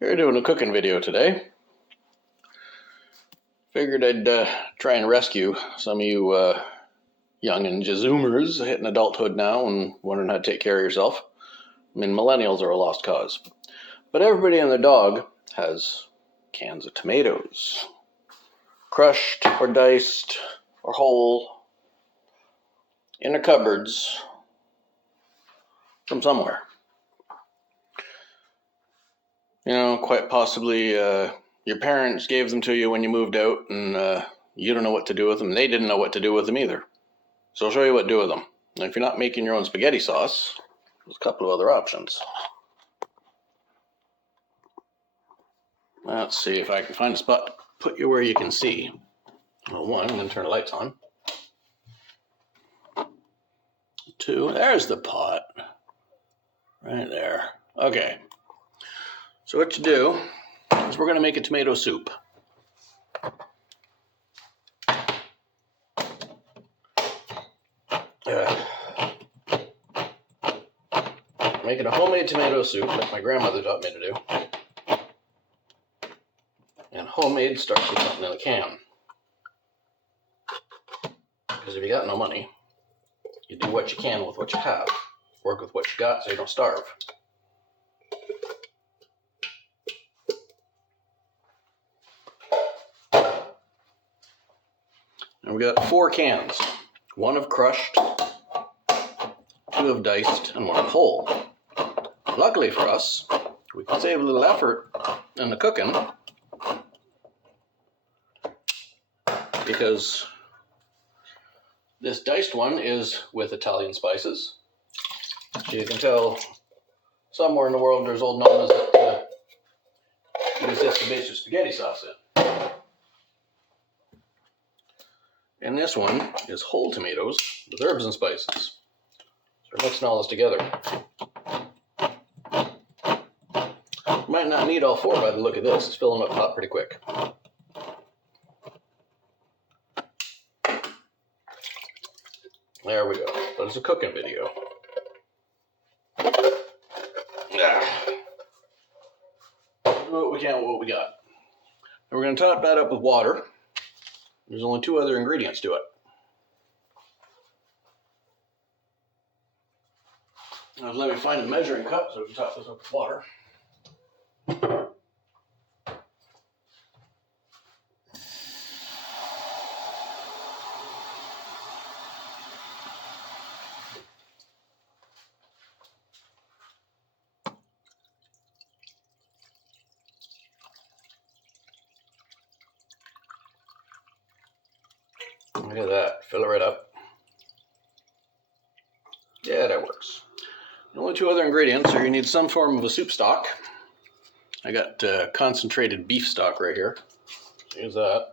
We're doing a cooking video today. Figured I'd try and rescue some of you young and Zoomers hitting adulthood now and wondering how to take care of yourself. I mean, millennials are a lost cause. But everybody and their dog has cans of tomatoes. Crushed or diced or whole in their cupboards from somewhere. You know, quite possibly your parents gave them to you when you moved out and you don't know what to do with them. They didn't know what to do with them either. So I'll show you what to do with them. And if you're not making your own spaghetti sauce, there's a couple of other options. Let's see if I can find a spot to put you where you can see. Well, one, I'm going to turn the lights on. Two, there's the pot. Right there. Okay. So what you do is we're going to make a tomato soup. Making a homemade tomato soup like my grandmother taught me to do. And homemade starts with something in a can. Because if you got no money, you do what you can with what you have. Work with what you got so you don't starve. And we got 4 cans. 1 of crushed, 2 of diced, and 1 of whole. Luckily for us, we can save a little effort in the cooking because this diced one is with Italian spices. So you can tell somewhere in the world there's old Nomas that use this to base your spaghetti sauce in. And this one is whole tomatoes with herbs and spices. So we're mixing all this together. Might not need all 4 by the look of this. It's filling up hot pretty quick. There we go. But it's a cooking video. Do what we can with what we got. And we're going to top that up with water. There's only 2 other ingredients to it. Now let me find a measuring cup so we can top this up with water. Look at that, fill it right up. Yeah, that works. The only 2 other ingredients are you need some form of a soup stock. I got concentrated beef stock right here. Use that.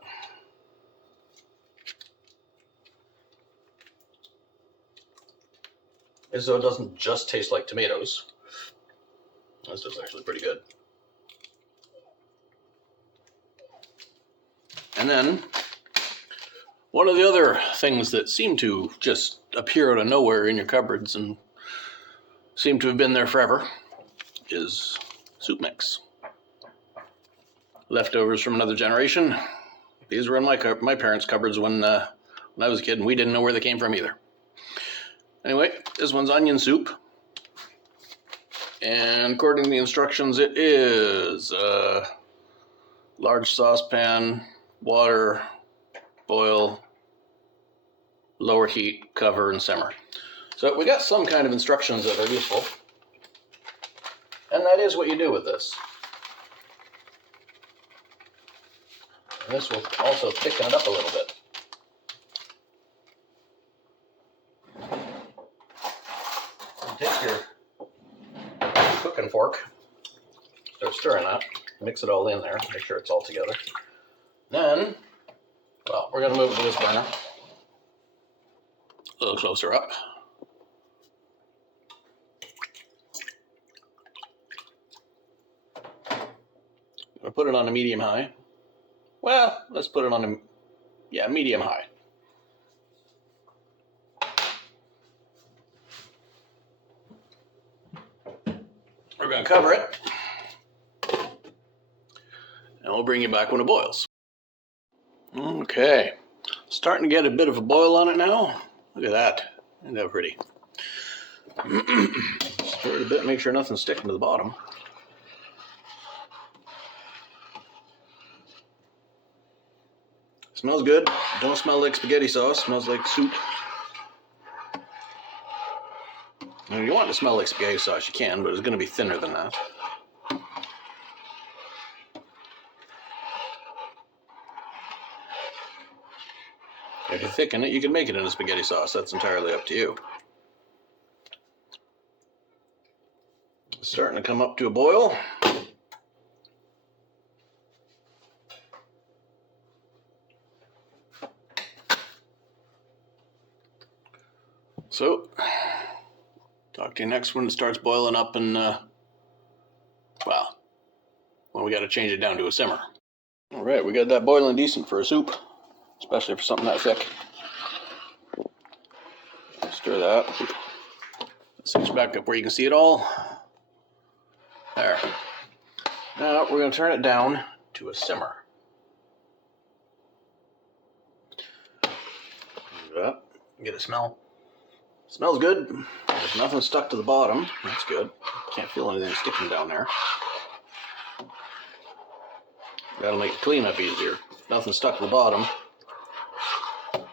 And so it doesn't just taste like tomatoes. This is actually pretty good. And then, one of the other things that seem to just appear out of nowhere in your cupboards and seem to have been there forever is soup mix. Leftovers from another generation. These were in my parents' cupboards when I was a kid, and we didn't know where they came from either. Anyway, this one's onion soup. And according to the instructions, it is large saucepan, water, boil, lower heat, cover, and simmer. So we got some kind of instructions that are useful. And that is what you do with this. And this will also thicken it up a little bit. Take your cooking fork, start stirring that, mix it all in there, make sure it's all together. Then, well, we're going to move it to this burner. A little closer up. We'll put it on a medium-high. Well, let's put it on a, medium-high. We're going to cover it. I'll bring you back when it boils. Okay, starting to get a bit of a boil on it now. Look at that. Isn't that pretty? Stir it a bit, make sure nothing's sticking to the bottom. Smells good. Don't smell like spaghetti sauce. Smells like soup. Now, if you want it to smell like spaghetti sauce, you can, but it's going to be thinner than that. If you thicken it, you can make it into spaghetti sauce. That's entirely up to you. It's starting to come up to a boil. So, talk to you next when it starts boiling up and, well, when we got to change it down to a simmer. All right, we got that boiling decent for a soup, especially for something that thick. Stir that. Switch back up where you can see it all. There. Now we're going to turn it down to a simmer. Get a smell. Smells good. There's nothing stuck to the bottom. That's good. Can't feel anything sticking down there. That'll make the cleanup easier. Nothing stuck to the bottom. There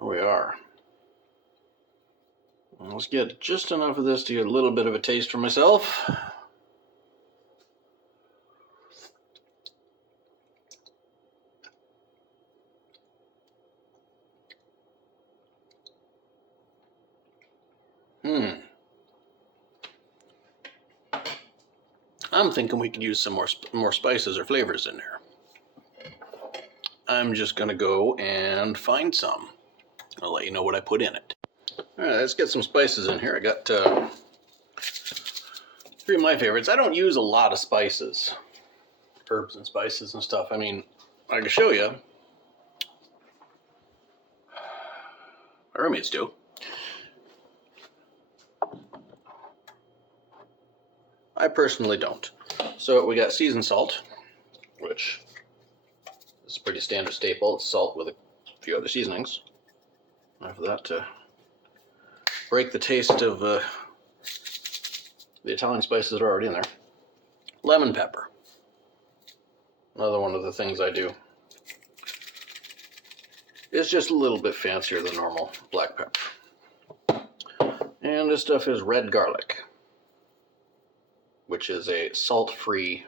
we are. Let's get just enough of this to get a little bit of a taste for myself. I'm thinking we could use some more spices or flavors in there. I'm just going to go and find some. I'll let you know what I put in it. All right, let's get some spices in here. I got 3 of my favorites. I don't use a lot of spices, herbs and spices and stuff. I mean, I can show you. My roommates do. I personally don't. So we got seasoned salt, which is a pretty standard staple. It's salt with a few other seasonings. Enough of that to break the taste of the Italian spices that are already in there. Lemon pepper. Another one of the things I do. It's just a little bit fancier than normal black pepper. And this stuff is red garlic, which is a salt-free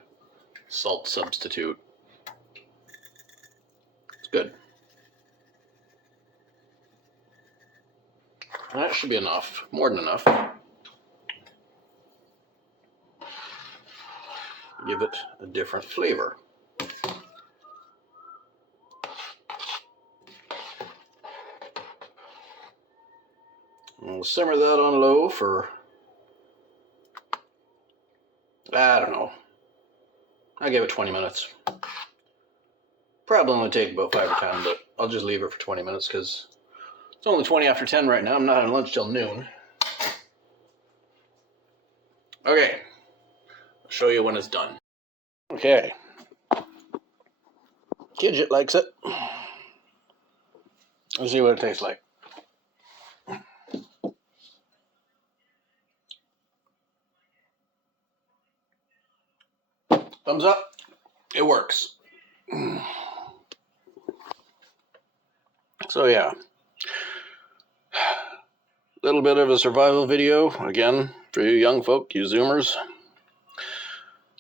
salt substitute. It's good. That should be enough, more than enough. Give it a different flavor. We'll simmer that on low for, I don't know, I give it 20 minutes. Probably only take about 5 or 10, but I'll just leave it for 20 minutes because it's only 20 after 10 right now. I'm not on lunch till noon. Okay, I'll show you when it's done. Okay, Kidget likes it. Let's see what it tastes like. Thumbs up. It works. So yeah, little bit of a survival video again for you young folk, you Zoomers.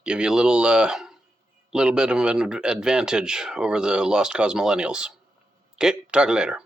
Give you a little bit of an advantage over the Lost Cause millennials. Okay, talk to you later.